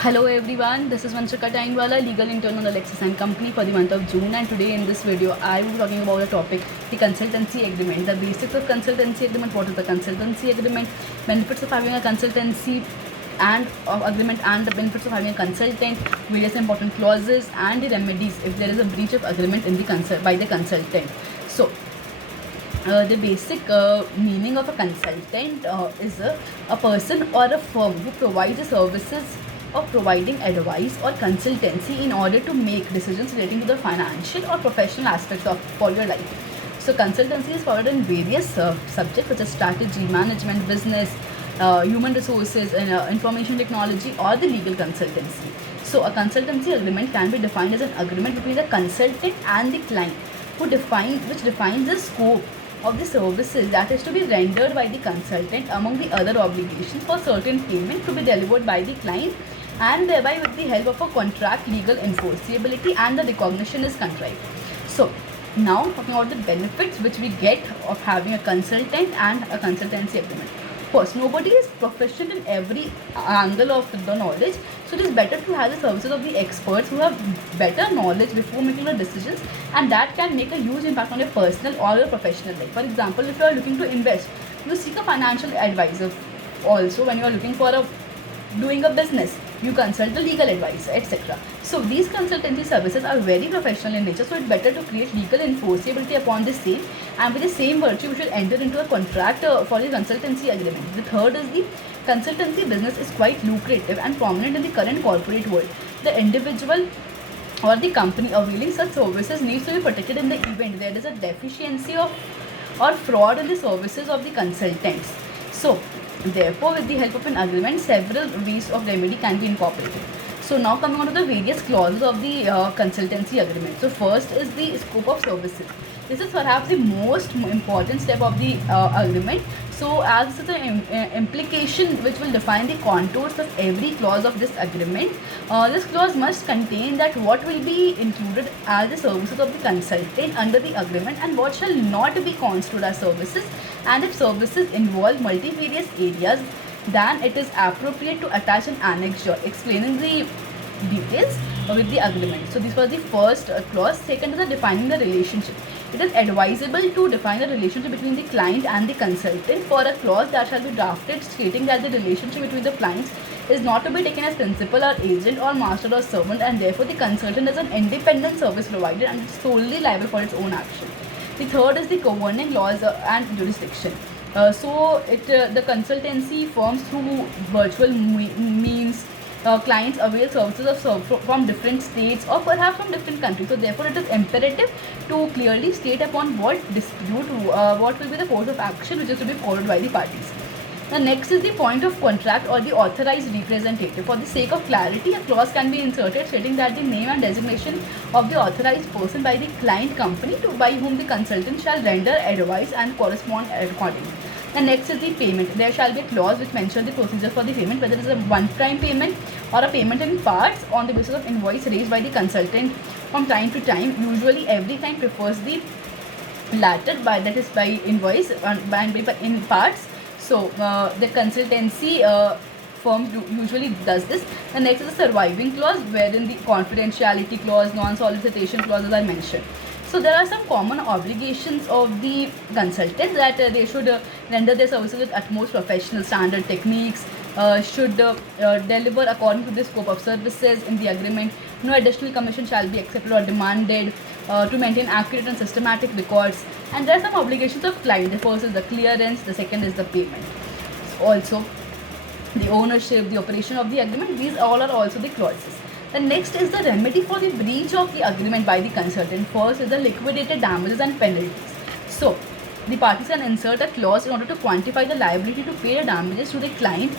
Hello everyone, this is Vanshika Tainwala, legal intern on the LEXIS and Company for the month of June, and today in this video I will be talking about a topic, the consultancy agreement, the basics of consultancy agreement, what is the consultancy agreement, benefits of having a consultancy and agreement and the benefits of having a consultant, various important clauses and the remedies if there is a breach of agreement in the by the consultant. So the basic meaning of a consultant is a person or a firm who provides the services of providing advice or consultancy in order to make decisions relating to the financial or professional aspects of for your life. So consultancy is followed in various subjects such as strategy, management, business, human resources, and information technology, or the legal consultancy. So a consultancy agreement can be defined as an agreement between the consultant and the client which defines the scope of the services that is to be rendered by the consultant, among the other obligations for certain payment to be delivered by the client, and thereby with the help of a contract legal enforceability and the recognition is contrived. So now talking about the benefits which we get of having a consultant and a consultancy agreement. First, nobody is proficient in every angle of the knowledge, so it is better to have the services of the experts who have better knowledge before making the decisions, and that can make a huge impact on your personal or your professional life. For example, if you are looking to invest, you seek a financial advisor. Also, when you are looking for doing a business, you consult a legal advisor, etc. So these consultancy services are very professional in nature, so it's better to create legal enforceability upon the same, and with the same virtue we should enter into a contract for the consultancy agreement. The third is the consultancy business is quite lucrative and prominent in the current corporate world. The individual or the company availing such services needs to be protected in the event there is a deficiency of or fraud in the services of the consultants. So therefore, with the help of an agreement, several ways of remedy can be incorporated. So now coming on to the various clauses of the consultancy agreement. So first is the scope of services. This is perhaps the most important step of the agreement. So as this is an implication which will define the contours of every clause of this agreement, this clause must contain that what will be included as the services of the consultant under the agreement and what shall not be constituted as services, and if services involve multifarious areas, then it is appropriate to attach an annexure explaining the details with the agreement. So this was the first clause. Second is the defining the relationship. It is advisable to define the relationship between the client and the consultant for a clause that shall be drafted stating that the relationship between the clients is not to be taken as principal or agent or master or servant, and therefore the consultant is an independent service provider and is solely liable for its own action. The third is the governing laws and jurisdiction. The consultancy firms through virtual means clients avail services from different states or perhaps from different countries. So therefore it is imperative to clearly state upon what dispute, what will be the course of action which is to be followed by the parties. The next is the point of contract or the authorized representative. For the sake of clarity, a clause can be inserted stating that the name and designation of the authorized person by the client company by whom the consultant shall render advice and correspond accordingly. The next is the payment. There shall be a clause which mentions the procedure for the payment, whether it is a one-time payment or a payment in parts on the basis of invoice raised by the consultant from time to time. Usually every client prefers the latter, that is by invoice and by in parts. So the consultancy firm usually does this. The next is a surviving clause, wherein the confidentiality clause, non-solicitation clauses are mentioned. So there are some common obligations of the consultant that they should render their services with utmost professional standard techniques, should deliver according to the scope of services in the agreement. No additional commission shall be accepted or demanded, to maintain accurate and systematic records. And there are some obligations of client. The first is the clearance, the second is the payment. Also, the ownership, the operation of the agreement, these all are also the clauses. The next is the remedy for the breach of the agreement by the consultant. First is the liquidated damages and penalties. So, the parties can insert a clause in order to quantify the liability to pay the damages to the client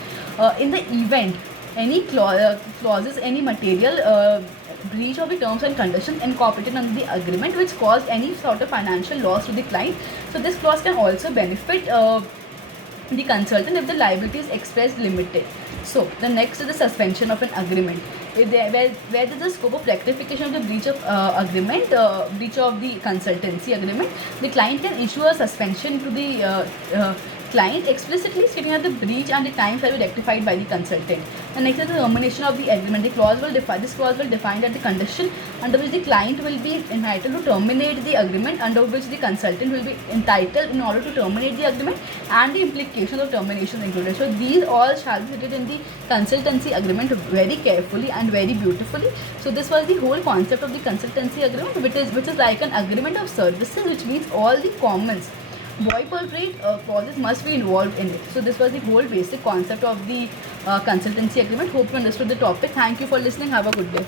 in the event any clauses, any material breach of the terms and conditions incorporated under the agreement which caused any sort of financial loss to the client. So, this clause can also benefit the consultant if the liability is expressed limited. So the next is the suspension of an agreement. If where there is a scope of rectification of the breach of agreement, breach of the consultancy agreement, the client can issue a suspension to the client explicitly stating that the breach and the time shall be rectified by the consultant. The next is the termination of the agreement. This clause will define that the condition under which the client will be entitled to terminate the agreement, under which the consultant will be entitled in order to terminate the agreement, and the implications of termination included. So these all shall be stated in the consultancy agreement very carefully and very beautifully. So this was the whole concept of the consultancy agreement, which is like an agreement of services, which means all the commons, boilerplate clauses must be involved in it. So this was the whole basic concept of the consultancy agreement. Hope you understood the topic. Thank you for listening. Have a good day.